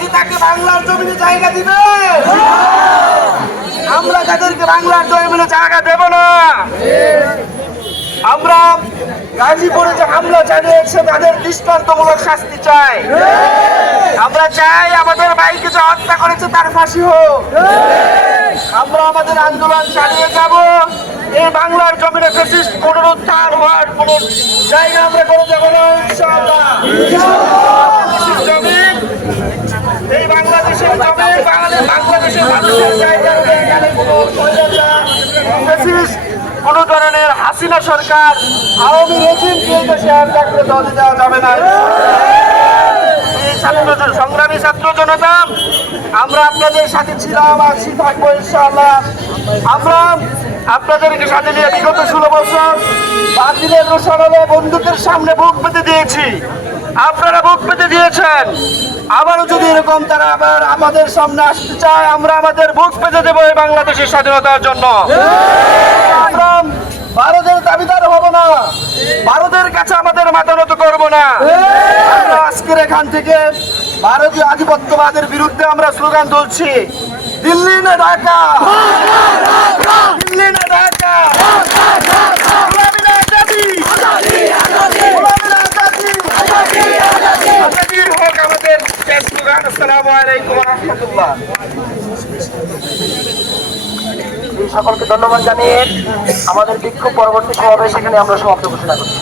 কি তাকে বাংলার জমিনে জায়গা দিবে? আমরা তাদেরকে বাংলার জমিনে জায়গা দেব না। আমরা গাজীপুরে যে হামলা চালিয়েছে তাদের দৃষ্টান্তমূলক শাস্তি চাই। আমরা চাই আমাদের ভাইকে যে হত্যা করেছে তার ফাঁসি হোক। আমরা আমাদের আন্দোলন চালিয়ে যাব। এই বাংলার জমিনে ফ্যাসিস্ট পুনরুত্থান হওয়ার কোনো জায়গা আমরা করে দেব না ইনশাআল্লাহ। এই বাংলাদেশের জমি বাংলাদেশের মানুষের জায়গা এখানে কোনো ধরনের হাসিনা সরকার আওয়ামী রেজিমকে দেশে আর চাকরি দলে দেওয়া যাবে না। সংগ্রামী ছাত্র জনতা, আমরা আপনাদের সাথে ছিলাম, আছি, থাকবো ইনশাআল্লাহ। আমরা আপনাদেরকে সাথে নিয়ে বিগত 16 বছর বাতিলের রোশনালে বন্দুকের সামনে বুক পেতে দিয়েছি। আপনারা বুক পেতে দিয়েছেন। আবারও যদি এরকম তারা আবার আমাদের সামনে আসতে চায়, আমরা আমাদের বুক পেতে দেবো এই বাংলাদেশের স্বাধীনতার জন্য। আমরা ভারতের দাবিদার হব না, ভারতের কাছে আমাদের মাথা নত করবো না। আমরা আজকের এখান থেকে ভারতীয় আধিপত্যবাদের বিরুদ্ধে আমরা স্লোগান তুলছি, দিল্লি না ঢাকা, দিল্লি না ঢাকা, গোলামি না আজাদি, গোলামি না আজাদি, আজাদি হোক আমাদের স্লোগান। আসসালামু আলাইকুম ওয়া রাহমাতুল্লাহ। সকলকে ধন্যবাদ জানিয়ে আমাদের বিক্ষোভ পরবর্তী সমাবেশ সেখানে আমরা সমাপ্ত ঘোষণা করছি।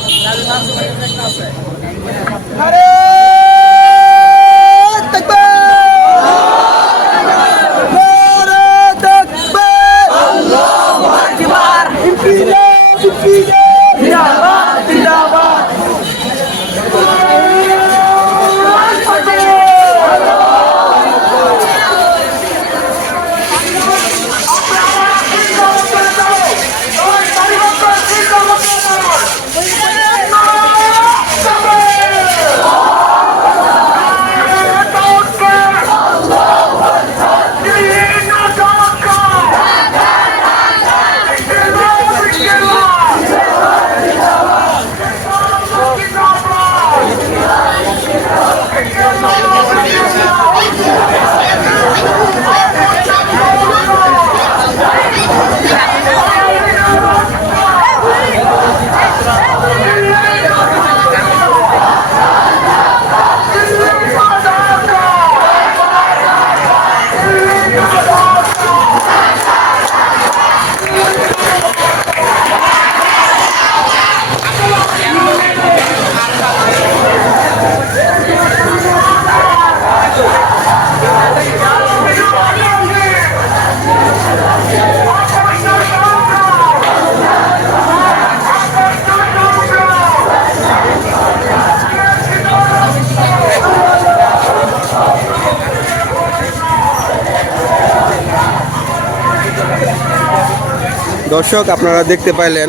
দর্শক, আপনারা দেখতে পাইলেন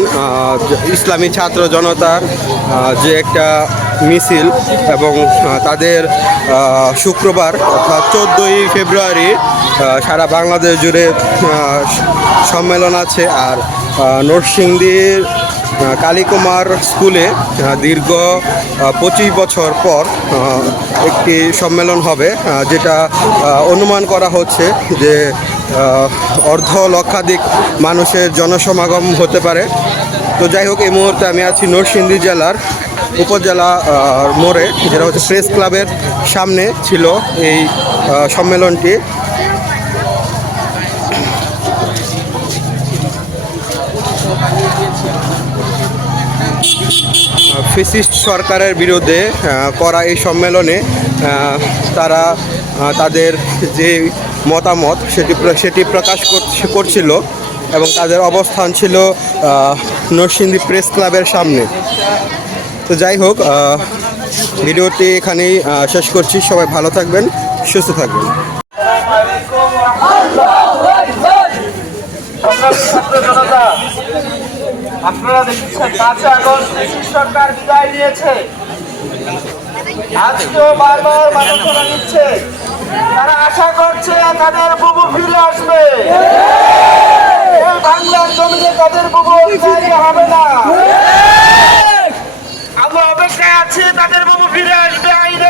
ইসলামী ছাত্র জনতার যে একটা মিছিল এবং তাদের শুক্রবার অর্থাৎ 14ই ফেব্রুয়ারি সারা বাংলাদেশ জুড়ে সম্মেলন আছে। আর নরসিংদীর কালীকুমার স্কুলে দীর্ঘ 25 বছর পর একটি সম্মেলন হবে, যেটা অনুমান করা হচ্ছে যে অর্ধ লক্ষাধিক মানুষের জনসমাগম হতে পারে। তো যাই হোক, এই মুহূর্তে আমি আছি নরসিংদী জেলার উপজেলা মোড়ে, যেটা হচ্ছে প্রেস ক্লাবের সামনে ছিল এই সম্মেলনটি। ফ্যাসিস্ট সরকারের বিরুদ্ধে করা এই সম্মেলনে তারা তাদের যে মতামত সেটি প্রকাশ করছিল এবং তাদের অবস্থান ছিল নরসিংদী প্রেস ক্লাবের সামনে। তো যাই হোক, ভিডিওটি এখানেই শেষ করছি। সবাই ভালো থাকবেন, সুস্থ থাকবেন। আপনারা দেখছেন 5 আগস্ট সরকার বিদায় নিয়েছে, আজকেও বারবার মানুষরা নিচ্ছে। তারা আশা করছে তাদের বুবু ফিরে আসবে। বাংলার জমিনে তাদের বুবু জায়গা হবে না। আমরা অপেক্ষায় আছি, তাদের বুবু ফিরে আসবে। আইনে